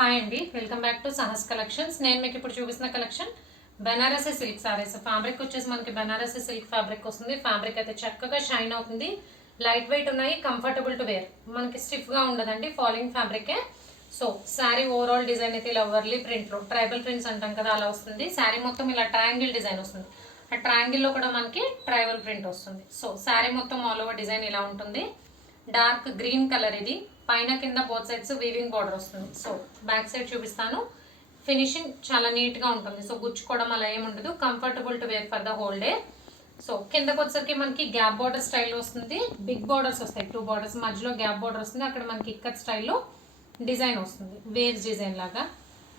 Hi అండి, welcome back to Sahas collections. నేను మీకు ఇప్పుడు చూపిస్తున్న collection Banarasi silk saris. Fabric వచ్చేసి మనకి బెనారసీ సిల్క్ ఫ్యాబ్రిక్ వస్తుంది. ఫ్యాబ్రిక్ అయితే చక్కగా షైన్ అవుతుంది, లైట్ వెయిట్ ఉన్నాయి, కంఫర్టబుల్ టు వేర్, మనకి స్టిఫ్ గా ఉండదండి, ఫాలింగ్ ఫ్యాబ్రికే. సో శారీ ఓవరాల్ డిజైన్ అయితే ఇలా వర్లీ ప్రింట్ లో ట్రైబల్ ప్రింట్స్ అంటాం కదా అలా వస్తుంది. శారీ మొత్తం ఇలా ట్రయాంగిల్ డిజైన్ వస్తుంది. ఆ ట్రయాంగిల్ లో కూడా మనకి ట్రైబల్ ప్రింట్ వస్తుంది. సో శారీ మొత్తం ఆల్ ఓవర్ డిజైన్ ఇలా ఉంటుంది. డార్క్ గ్రీన్ కలర్ ఇది, పైన కింద బోత్ సైడ్స్ వీవింగ్ బార్డర్ వస్తుంది. సో బ్యాక్ సైడ్ చూపిస్తాను. ఫినిషింగ్ చాలా నీట్ గా ఉంటుంది. సో గుచ్చుకోవడం అలా ఏమి ఉండదు, comfortable to wear for the whole day. So కిందకి వచ్చేసరికి మనకి గ్యాప్ బార్డర్ స్టైల్ వస్తుంది. బిగ్ బార్డర్స్ వస్తాయి, 2 బార్డర్స్ మధ్యలో గ్యాప్ బార్డర్ వస్తుంది. అక్కడ మనకి ఇక్కత్ స్టైల్లో డిజైన్ వస్తుంది, వేవ్స్ డిజైన్ లాగా.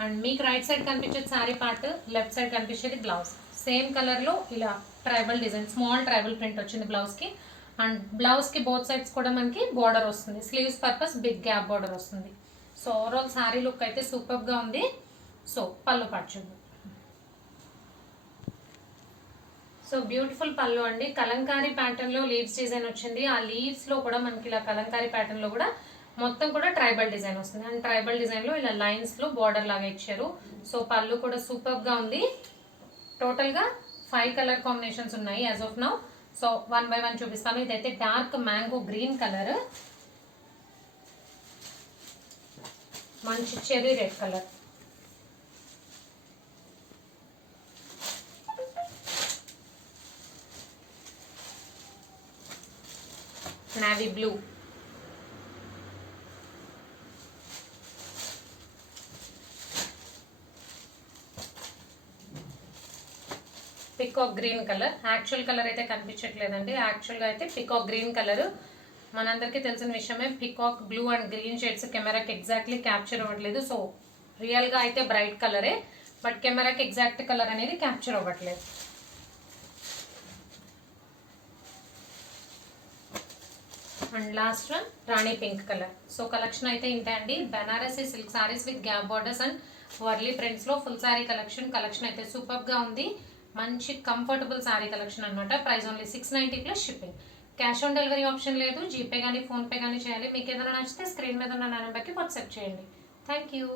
అండ్ మీకు రైట్ సైడ్ కనిపించేది శారీ పార్ట్, లెఫ్ట్ సైడ్ కనిపించేది బ్లౌజ్. సేమ్ కలర్ లో ఇలా tribal design, small tribal print వచ్చింది బ్లౌజ్ కి. అండ్ బ్లౌజ్ కి బోత్ సైడ్స్ కూడా మనకి బోర్డర్ వస్తుంది. Sleeves purpose big gap border వస్తుంది. సో ఓవరాల్ శారీ లుక్ అయితే సూపర్ గా ఉంది. సో పళ్ళు పార్ట్ చూద్దాం. సో బ్యూటిఫుల్ పళ్ళు అండి, కలంకారీ ప్యాటర్న్ లో లీవ్స్ డిజైన్ వచ్చింది. ఆ లీవ్స్ లో కూడా మనకి ఇలా కలంకారీ ప్యాటర్న్ లో కూడా మొత్తం కూడా ట్రైబల్ డిజైన్ వస్తుంది. అండ్ ట్రైబల్ డిజైన్ లో ఇలా లైన్స్ లో బోర్డర్ లాగా ఇచ్చారు. సో పళ్ళు కూడా సూపర్ గా ఉంది. టోటల్ గా 5 కలర్ కాంబినేషన్స్ ఉన్నాయి as of now. So 1 by 1 చూపిస్తాను. ఇదైతే డార్క్ మ్యాంగో గ్రీన్ కలర్, మంచి cherry red colour, navy blue, peacock green colour. Actual colour అయితే కనిపించట్లేదండి, యాక్చువల్గా అయితే పికాక్ గ్రీన్ కలర్. మనందరికీ తెలిసిన విషయమే, peacock blue and green shades కెమెరాకి ఎగ్జాక్ట్లీ క్యాప్చర్ అవ్వట్లేదు. సో రియల్గా అయితే బ్రైట్ కలరే, బట్ కెమెరాకి ఎగ్జాక్ట్ కలర్ అనేది క్యాప్చర్ అవ్వట్లేదు. And last one rani pink colour. So collection అయితే ఇంతే అండి. Banarasi silk saris with gap borders and Warli prints లో ఫుల్ సారీ కలెక్షన్ అయితే సూపర్ గా ఉంది. మంచి కంఫర్టబుల్ శారీ కలెక్షన్ అనమాట. Price only 690 plus shipping. Cash on delivery option లేదు, జీపే కానీ ఫోన్పే కానీ చేయాలి. మీకు ఏదైనా నచ్చితే స్క్రీన్ మీద ఉన్న నెంబర్కి వాట్సాప్ చేయండి. Thank you.